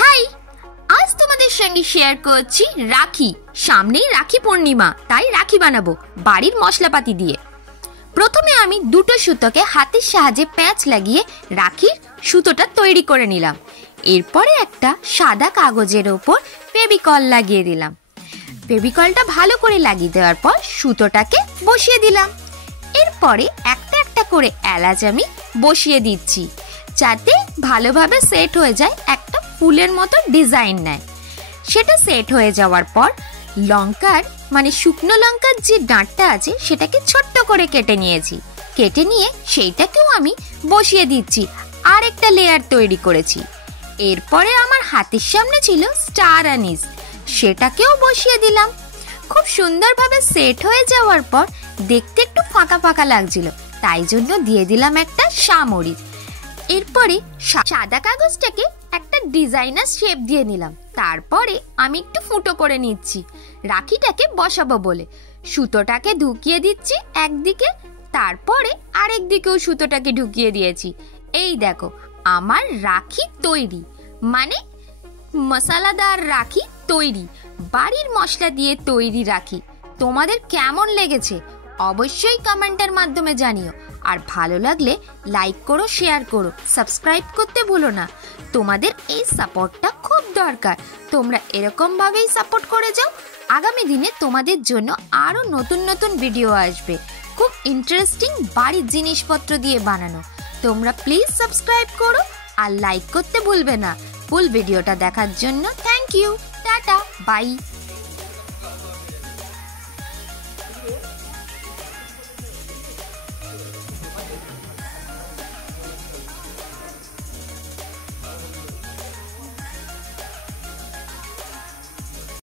High, আজ তোমাদের সঙ্গে শেয়ার করছি রাখি। সামনেই রাখি পূর্ণিমা, তাই রাখি বানাবো বাড়ির মশলাপাতি দিয়ে। প্রথমে আমি দুটো সুতোকে হাতের সাহায্যে প্যাঁচ লাগিয়ে রাখির সুতোটা তৈরি করে নিলাম। এরপরে একটা সাদা কাগজের ওপর ফেভিকল লাগিয়ে দিলাম। ফেভিকলটা ভালো করে লাগিয়ে দেওয়ার পর সুতোটাকে বসিয়ে দিলাম। এরপরে একটা একটা করে এলাচ আমি বসিয়ে দিচ্ছি, যাতে ভালোভাবে সেট হয়ে যায়, একটা ফুলের মতো ডিজাইন নেয়। সেটা সেট হয়ে যাওয়ার পর লঙ্কার শুকনো লঙ্কার যে ডাঁটটা আছে সেটাকে ছোট্ট করে কেটে নিয়েছি। কেটে নিয়ে সেইটাকেও আমি বসিয়ে দিচ্ছি, আর একটা লেয়ার তৈরি করেছি। এরপরে আমার হাতের সামনে ছিল স্টার আনিস, সেটাকেও বসিয়ে দিলাম। খুব সুন্দরভাবে সেট হয়ে যাওয়ার পর দেখতে একটু ফাঁকা ফাঁকা লাগছিল, তাই জন্য দিয়ে দিলাম একটা শামরিক। এরপরে সাদা কাগজটাকে একটা ডিজাইনার শেপ দিয়ে নিলাম। তারপরে আমি একটু ফুটো করে নিচ্ছি রাখিটাকে বসাবো বলে। সুতোটাকে ঢুকিয়ে দিচ্ছি একদিকে, তারপরে আরেক দিকেও সুতোটাকে ঢুকিয়ে দিয়েছি। এই দেখো, আমার রাখি তৈরি, মশলাদার রাখি তৈরি, বাড়ির মশলা দিয়ে তৈরি রাখি। তোমাদের কেমন লেগেছে অবশ্যই কমেন্টের মাধ্যমে জানিও। আর ভালো লাগলে লাইক করো, শেয়ার করো, সাবস্ক্রাইব করতে ভুলো না। তোমাদের এই সাপোর্টটা খুব দরকার, তোমরা এরকম ভাবেই সাপোর্ট করে যাও। আগামী দিনে তোমাদের জন্য আরো নতুন নতুন ভিডিও আসবে, খুব ইন্টারেস্টিং বাড়ির জিনিসপত্র দিয়ে বানানো। তোমরা প্লিজ সাবস্ক্রাইব করো আর লাইক করতে ভুলবে না। ফুল ভিডিওটা দেখার জন্য থ্যাংক ইউ, টাটা, বাই।